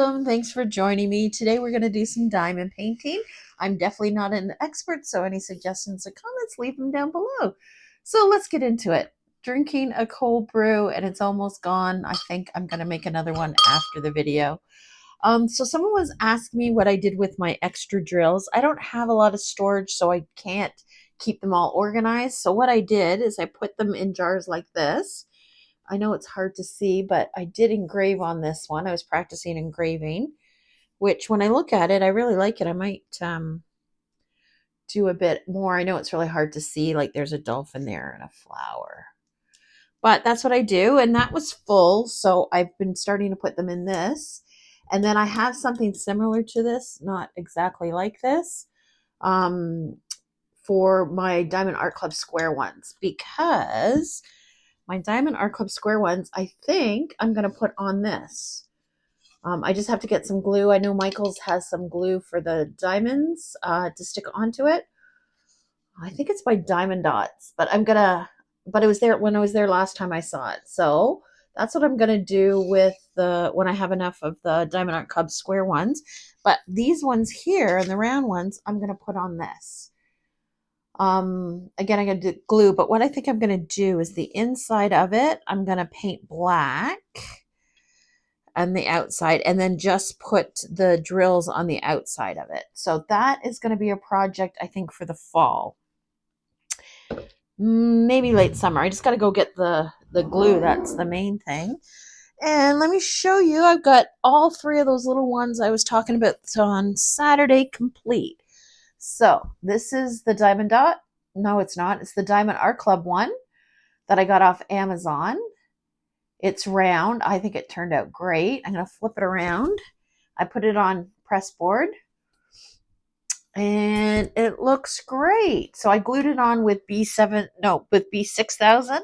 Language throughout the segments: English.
Welcome. Thanks for joining me. Today we're going to do some diamond painting. I'm definitely not an expert, so any suggestions or comments, leave them down below. So let's get into it. Drinking a cold brew and it's almost gone. I think I'm going to make another one after the video. So someone was asking me what I did with my extra drills. I don't have a lot of storage, so I can't keep them all organized. So what I did is I put them in jars like this. I know it's hard to see, but I did engrave on this one. I was practicing engraving, which when I look at it, I really like it. I might do a bit more. I know it's really hard to see, like there's a dolphin there and a flower. But that's what I do, and that was full, so I've been starting to put them in this. And then I have something similar to this, not exactly like this, for my Diamond Art Club square ones, because my Diamond Art Club square ones, I think I'm going to put on this. I just have to get some glue. I know Michael's has some glue for the diamonds to stick onto it. I think it's by Diamond Dots, but it was there when I was there last time I saw it. So that's what I'm going to do with when I have enough of the Diamond Art Club square ones. But these ones here and the round ones, I'm going to put on this. Again, I'm going to do glue, but what I think I'm going to do is the inside of it, I'm going to paint black on the outside and then just put the drills on the outside of it. So that is going to be a project, I think, for the fall. Maybe late summer. I just got to go get the glue. That's the main thing. And let me show you. I've got all three of those little ones I was talking about on Saturday complete. So this is the Diamond Dot. No, it's not. It's the Diamond Art Club one that I got off Amazon. It's round. I think it turned out great. I'm going to flip it around. I put it on press board and it looks great. So I glued it on with B6000.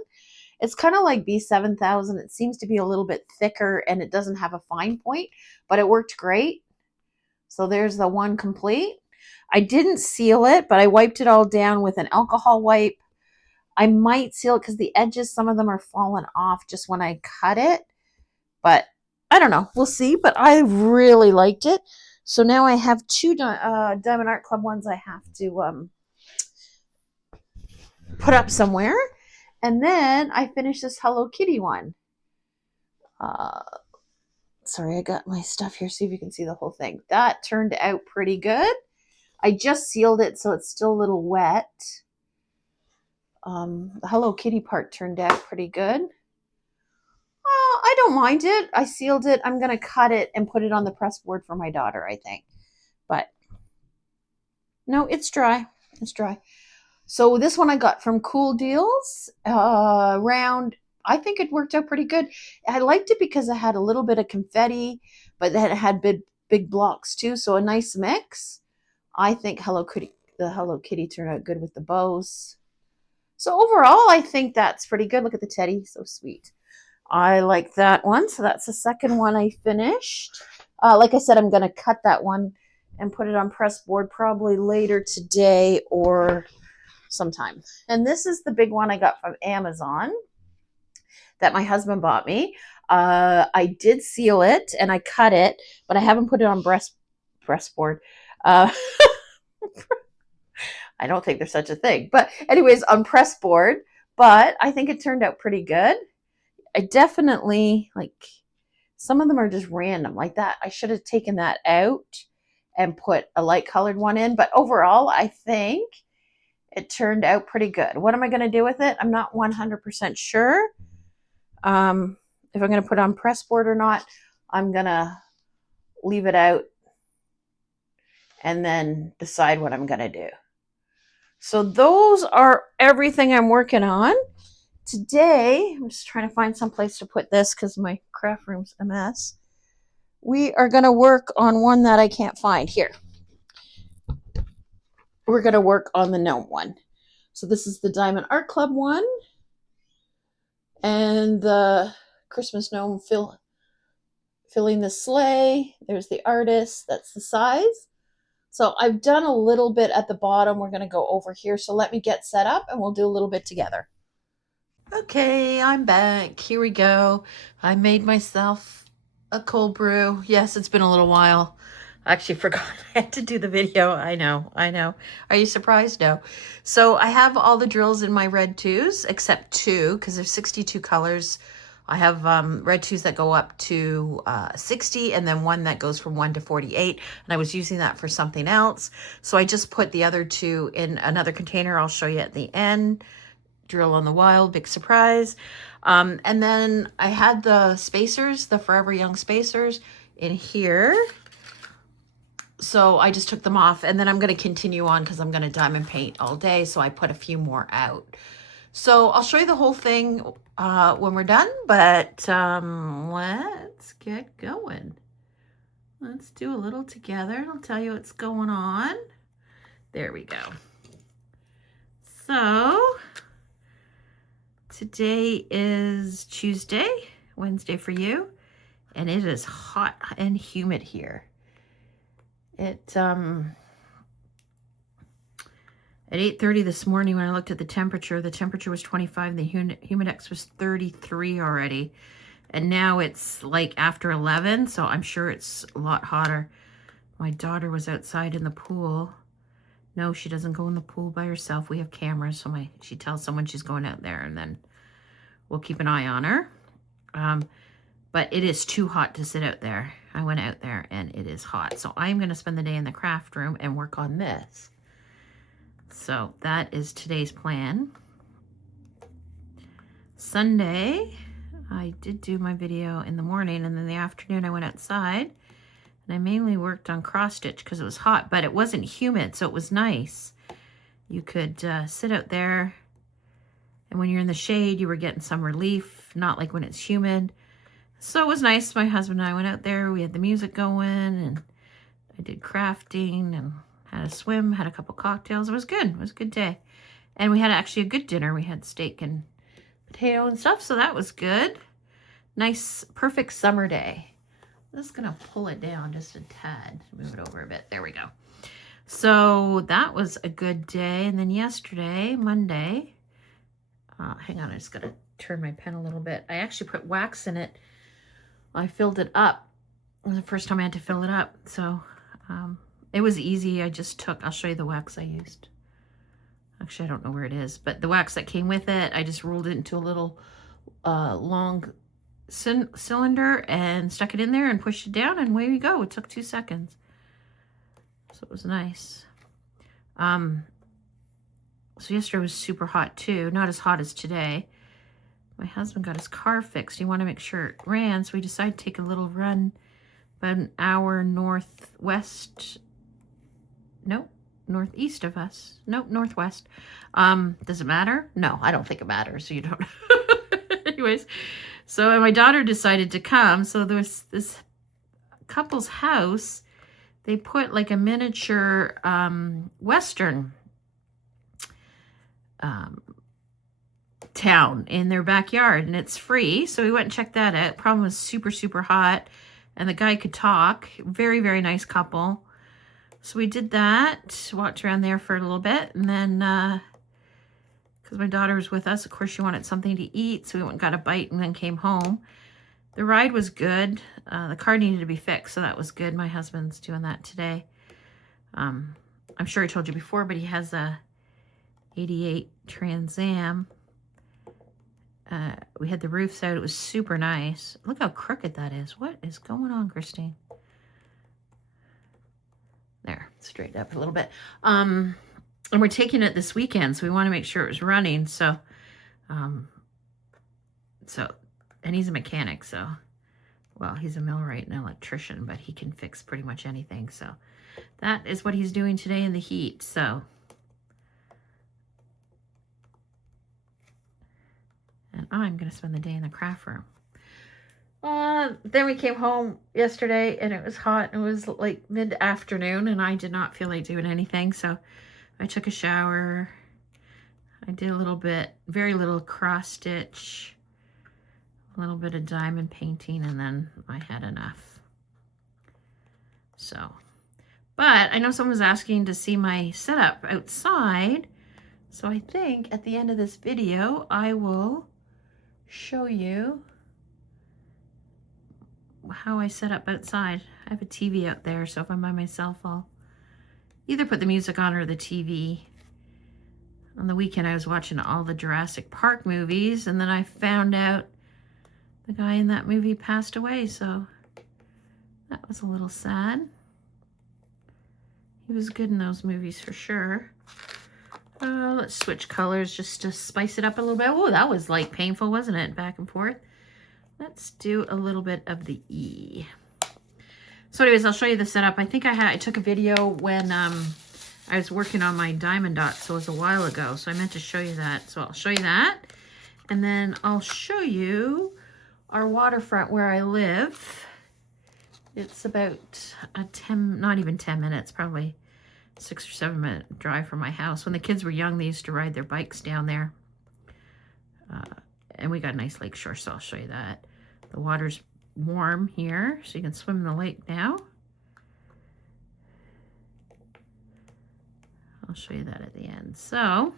It's kind of like B7000. It seems to be a little bit thicker and it doesn't have a fine point, but it worked great. So there's the one complete. I didn't seal it, but I wiped it all down with an alcohol wipe. I might seal it because the edges, some of them are falling off just when I cut it. But I don't know. We'll see. But I really liked it. So now I have two Diamond Art Club ones I have to put up somewhere. And then I finished this Hello Kitty one. Sorry, I got my stuff here. See if you can see the whole thing. That turned out pretty good. I just sealed it, so it's still a little wet. The Hello Kitty part turned out pretty good. I don't mind it. I sealed it. I'm going to cut it and put it on the press board for my daughter, I think. But no, it's dry. It's dry. So this one I got from Cool Deals. Round. I think it worked out pretty good. I liked it because it had a little bit of confetti, but then it had big blocks too. So a nice mix. I think the Hello Kitty turned out good with the bows. So overall, I think that's pretty good. Look at the teddy. So sweet. I like that one. So that's the second one I finished. Like I said, I'm going to cut that one and put it on press board probably later today or sometime. And this is the big one I got from Amazon that my husband bought me. I did seal it and I cut it, but I haven't put it on press board. I don't think there's such a thing. But anyways, on press board. But I think it turned out pretty good. I definitely, like, some of them are just random like that. I should have taken that out and put a light colored one in. But overall, I think it turned out pretty good. What am I going to do with it? I'm not 100% sure. If I'm going to put it on press board or not, I'm going to leave it out and then decide what I'm going to do. So those are everything I'm working on. Today, I'm just trying to find some place to put this because my craft room's a mess. We are going to work on one that I can't find. Here. We're going to work on the gnome one. So this is the Diamond Art Club one. And the Christmas gnome filling the sleigh. There's the artist. That's the size. So I've done a little bit at the bottom. We're going to go over here. So let me get set up and we'll do a little bit together. Okay, I'm back. Here we go. I made myself A cold brew. Yes, it's been a little while. I actually forgot I had to do the video. I know. Are you surprised? No. So I have all the drills in my red twos except two because there's 62 colors. I have red twos that go up to 60 and then one that goes from 1 to 48. And I was using that for something else. So I just put the other two in another container. I'll show you at the end. Drill on the Wild, big surprise. And then I had the spacers, the Forever Young spacers in here. So I just took them off and then I'm going to continue on because I'm going to diamond paint all day. So I put a few more out. So I'll show you the whole thing when we're done, but let's get going. Let's do a little together. I'll tell you what's going on. There we go. So today is Tuesday, Wednesday for you, and it is hot and humid here. At 8:30 this morning when I looked at the temperature was 25 and the humidex was 33 already. And now it's like after 11, so I'm sure it's a lot hotter. My daughter was outside in the pool. No, she doesn't go in the pool by herself. We have cameras, so she tells someone she's going out there, and then we'll keep an eye on her. But it is too hot to sit out there. I went out there, and it is hot. So I'm going to spend the day in the craft room and work on this. So that is today's plan. Sunday, I did do my video in the morning, and then the afternoon I went outside. And I mainly worked on cross stitch because it was hot, but it wasn't humid, so it was nice. You could sit out there, and when you're in the shade, you were getting some relief, not like when it's humid. So it was nice. My husband and I went out there. We had the music going, and I did crafting and had a swim, had a couple cocktails. It was good. It was a good day. And we had actually a good dinner. We had steak and potato and stuff, so that was good. Nice, perfect summer day. I'm just going to pull it down just a tad, move it over a bit. There we go. So that was a good day. And then yesterday, Monday, hang on, I just got to turn my pen a little bit. I actually put wax in it. I filled it up. It was the first time I had to fill it up. So it was easy. I just took, I'll show you the wax I used. Actually, I don't know where it is, but the wax that came with it, I just rolled it into a little long cylinder and stuck it in there and pushed it down, and away we go. It took 2 seconds. So it was nice. So yesterday was super hot too. Not as hot as today. My husband got his car fixed. He wanted to make sure it ran, so we decided to take a little run about an hour northwest. Nope. Northeast of us. Nope, northwest. Does it matter? No, I don't think it matters, so you don't. Anyways, so my daughter decided to come. So there was this couple's house. They put like a miniature Western town in their backyard, and it's free. So we went and checked that out. Problem was super, super hot, and the guy could talk. Very, very nice couple. So we did that, walked around there for a little bit, and then, because my daughter was with us, of course she wanted something to eat, so we went and got a bite and then came home. The ride was good. The car needed to be fixed, so that was good. My husband's doing that today. I'm sure I told you before, but he has a 88 Trans Am. We had the roofs out. It was super nice. Look how crooked that is. What is going on, Christine? There, straighten up a little bit. And we're taking it this weekend, so we want to make sure it was running. So, and he's a mechanic, so, well, he's a millwright and an electrician, but he can fix pretty much anything. So that is what he's doing today in the heat. So, and I'm going to spend the day in the craft room. Then we came home yesterday and it was hot. It was like mid-afternoon and I did not feel like doing anything. So I took a shower. I did a little bit, very little cross stitch, a little bit of diamond painting, and then I had enough. So, but I know someone was asking to see my setup outside. So I think at the end of this video, I will show you how I set up outside. I have a TV out there, so if I'm by myself, I'll either put the music on or the TV. On the weekend, I was watching all the Jurassic Park movies, and then I found out the guy in that movie passed away, so that was a little sad. He was good in those movies for sure. Let's switch colors just to spice it up a little bit. Oh, that was like painful, wasn't it? Back and forth. Let's do a little bit of the E. So anyways, I'll show you the setup. I think I took a video when I was working on my diamond dots, so it was a while ago. So I meant to show you that. So I'll show you that. And then I'll show you our waterfront where I live. It's about not even 10 minutes, probably 6 or 7 minute drive from my house. When the kids were young, they used to ride their bikes down there. And we got a nice lake shore, so I'll show you that. The water's warm here, so you can swim in the lake now. I'll show you that at the end. So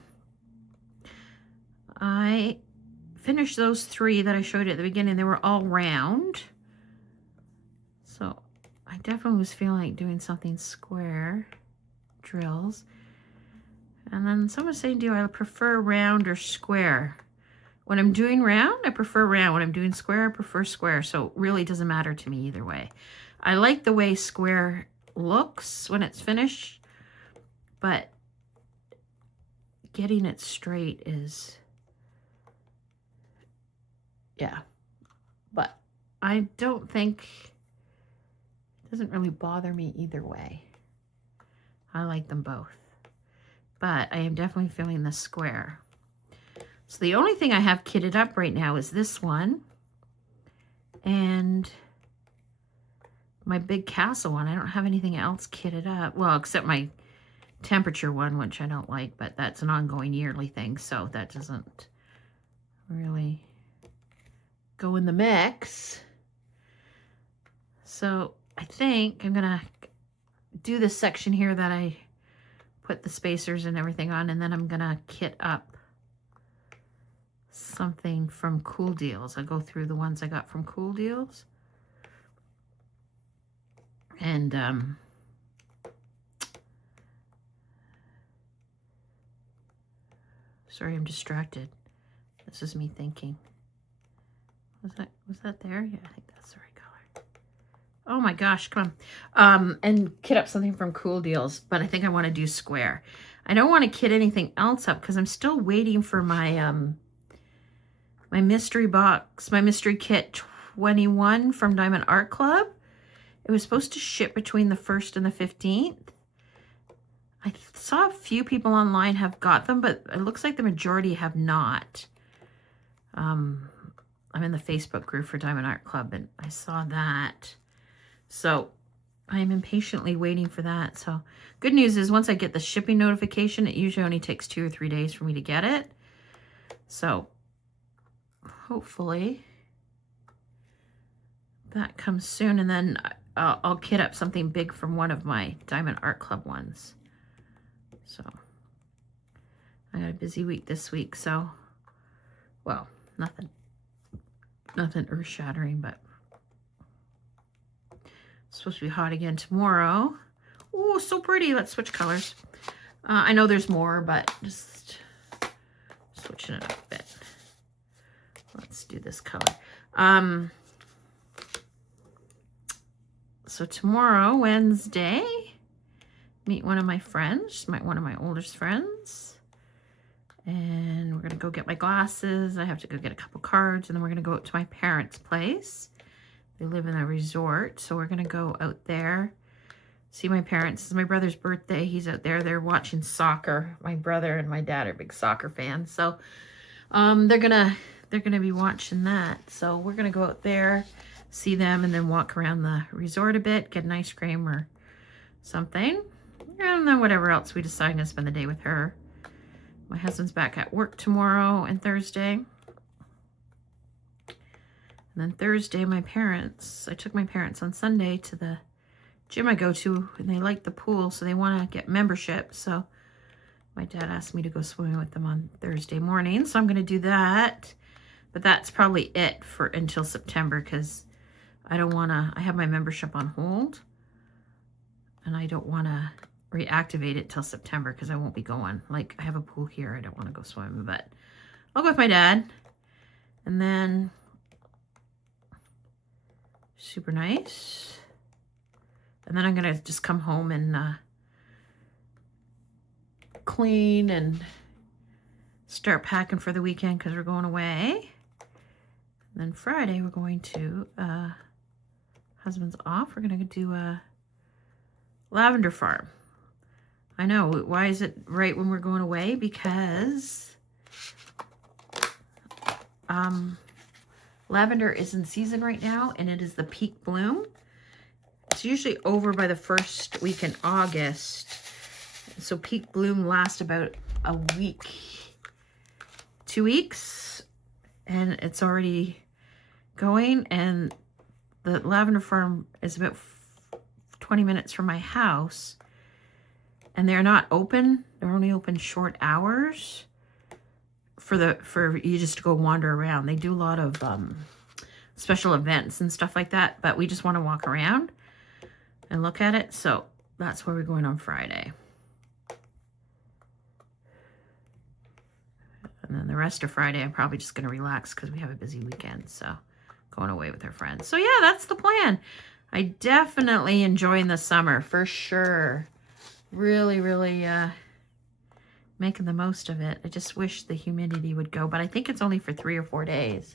I finished those 3 that I showed you at the beginning. They were all round. So I definitely was feeling like doing something square drills. And then someone was saying, do I prefer round or square? When I'm doing round, I prefer round. When I'm doing square, I prefer square. So it really doesn't matter to me either way. I like the way square looks when it's finished, but getting it straight is, yeah. But I don't think, it doesn't really bother me either way. I like them both. But I am definitely feeling the square. So the only thing I have kitted up right now is this one and my big castle one. I don't have anything else kitted up. Well, except my temperature one, which I don't like, but that's an ongoing yearly thing. So that doesn't really go in the mix. So I think I'm gonna do this section here that I put the spacers and everything on, and then I'm gonna kit up something from Cool Deals. I'll go through the ones I got from Cool Deals. And sorry, I'm distracted. This is me thinking. Was that there? Yeah, I think that's the right color. Oh my gosh, come on. And kit up something from Cool Deals, but I think I want to do square. I don't want to kit anything else up because I'm still waiting for my my mystery box, my mystery kit 21 from Diamond Art Club. It was supposed to ship between the 1st and the 15th. I saw a few people online have got them, but it looks like the majority have not. I'm in the Facebook group for Diamond Art Club, and I saw that. So I'm impatiently waiting for that. So good news is once I get the shipping notification, it usually only takes 2 or 3 days for me to get it. So hopefully that comes soon, and then I'll kit up something big from one of my Diamond Art Club ones. So I got a busy week this week, so, well, nothing earth-shattering, but it's supposed to be hot again tomorrow. Oh, so pretty. Let's switch colors. I know there's more, but just switching it up a bit. Let's do this color. So tomorrow, Wednesday, meet one of my friends, one of my oldest friends. And we're going to go get my glasses. I have to go get a couple cards, and then we're going to go out to my parents' place. They live in a resort, so we're going to go out there, see my parents. It's my brother's birthday. He's out there. They're watching soccer. My brother and my dad are big soccer fans, so they're gonna be watching that. So we're gonna go out there, see them, and then walk around the resort a bit, get an ice cream or something, and then whatever else we decide to spend the day with her. My husband's back at work tomorrow and Thursday. And then Thursday, I took my parents on Sunday to the gym I go to, and they like the pool, so they want to get membership. So my dad asked me to go swimming with them on Thursday morning, so I'm going to do that. But that's probably it for until September, because I don't want to, I have my membership on hold, and I don't want to reactivate it till September because I won't be going. Like, I have a pool here. I don't want to go swimming, but I'll go with my dad. And then, super nice. And then I'm going to just come home and clean and start packing for the weekend because we're going away. And then Friday, we're going to, husband's off. We're going to do a lavender farm. I know. Why is it right when we're going away? Because lavender is in season right now, and it is the peak bloom. It's usually over by the first week in August. So peak bloom lasts about a week, 2 weeks, and it's already going. And the lavender farm is about 20 minutes from my house. And they're not open. They're only open short hours for you just to go wander around. They do a lot of special events and stuff like that, but we just want to walk around and look at it. So that's where we're going on Friday. And then the rest of Friday, I'm probably just going to relax because we have a busy weekend. So going away with our friends. So yeah, that's the plan. I definitely enjoying the summer for sure. Really, really making the most of it. I just wish the humidity would go, but I think it's only for 3 or 4 days.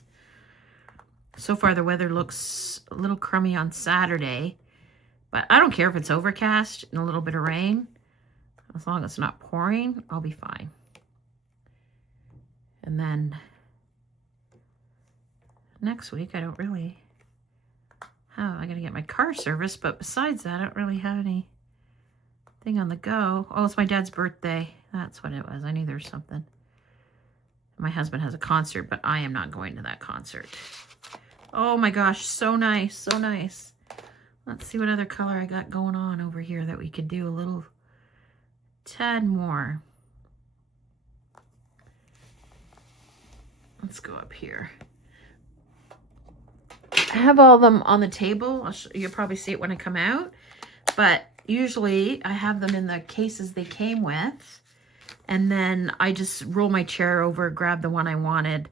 So far, the weather looks a little crummy on Saturday, but I don't care if it's overcast and a little bit of rain. As long as it's not pouring, I'll be fine. And then next week, I don't really have, I gotta get my car serviced, but besides that, I don't really have any thing on the go. Oh, it's my dad's birthday. That's what it was. I knew there was something. My husband has a concert, but I am not going to that concert. Oh my gosh, so nice, so nice. Let's see what other color I got going on over here that we could do a little tad more. Let's go up here. I have all of them on the table. You'll probably see it when I come out, but usually I have them in the cases they came with, and then I just roll my chair over, grab the one I wanted,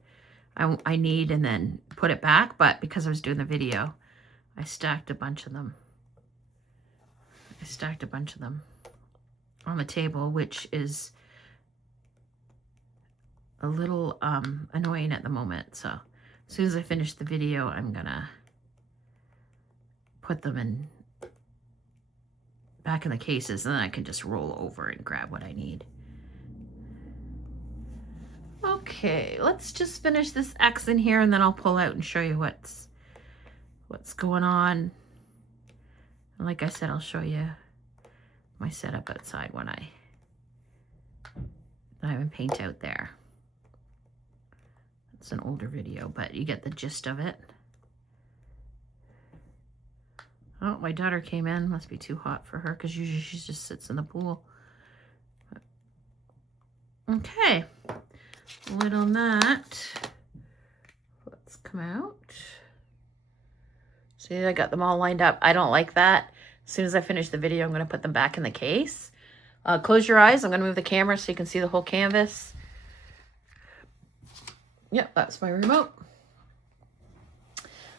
I need, and then put it back. But because I was doing the video, I stacked a bunch of them. I stacked a bunch of them on the table, which is a little annoying at the moment. So as soon as I finish the video, I'm gonna put them in back in the cases, and then I can just roll over and grab what I need. Okay, let's just finish this X in here, and then I'll pull out and show you what's going on. And like I said, I'll show you my setup outside when I have paint out there. It's an older video, but you get the gist of it. Oh, my daughter came in. Must be too hot for her because usually she just sits in the pool. Okay. Lid on that. Let's come out. See, I got them all lined up. I don't like that. As soon as I finish the video, I'm going to put them back in the case. Close your eyes. I'm going to move the camera so you can see the whole canvas. Yep, that's my remote.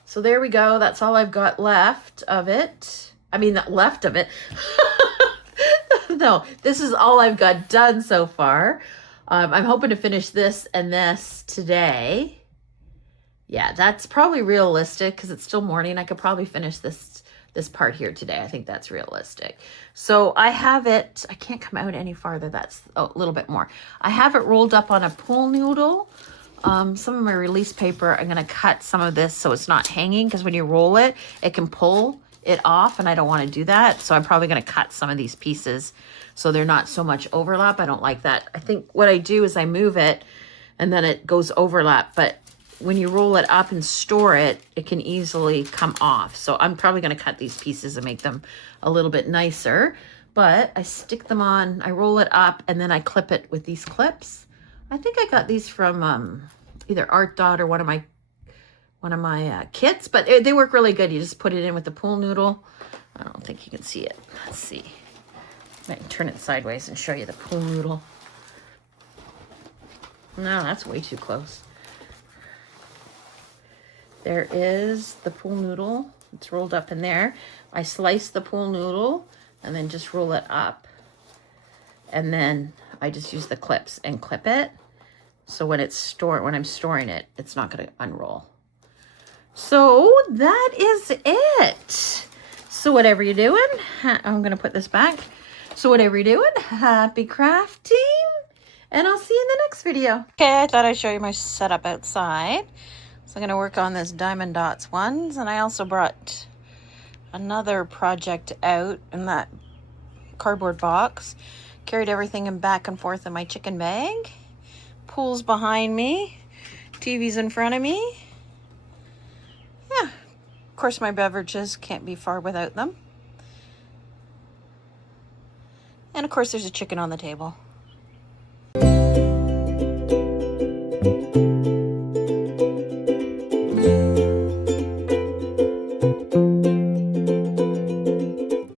So there we go. That's all I've got left of it. I mean, not left of it. No, this is all I've got done so far. I'm hoping to finish this and this today. Yeah, that's probably realistic because it's still morning. I could probably finish this part here today. I think that's realistic. So I have it, I can't come out any farther. That's a little bit more. I have it rolled up on a pool noodle. Some of my release paper, I'm going to cut some of this so it's not hanging, because when you roll it, it can pull it off, and I don't want to do that. So I'm probably going to cut some of these pieces so they're not so much overlap. I don't like that. I think what I do is I move it and then it goes overlap, but when you roll it up and store it, it can easily come off. So I'm probably going to cut these pieces and make them a little bit nicer, but I stick them on, I roll it up, and then I clip it with these clips. I think I got these from either Art Dot or one of kits, but they work really good. You just put it in with the pool noodle. I don't think you can see it. Let's see. I can turn it sideways and show you the pool noodle. No, that's way too close. There is the pool noodle. It's rolled up in there. I slice the pool noodle and then just roll it up. And then I just use the clips and clip it. So when I'm storing it, it's not going to unroll. So that is it. So whatever you're doing, I'm going to put this back. So whatever you're doing, happy crafting. And I'll see you in the next video. Okay, I thought I'd show you my setup outside. So I'm going to work on this Diamond Dots ones. And I also brought another project out in that cardboard box. Carried everything in back and forth in my chicken bag. Pool's behind me. TV's in front of me. Yeah, of course my beverages can't be far without them. And of course there's a chicken on the table.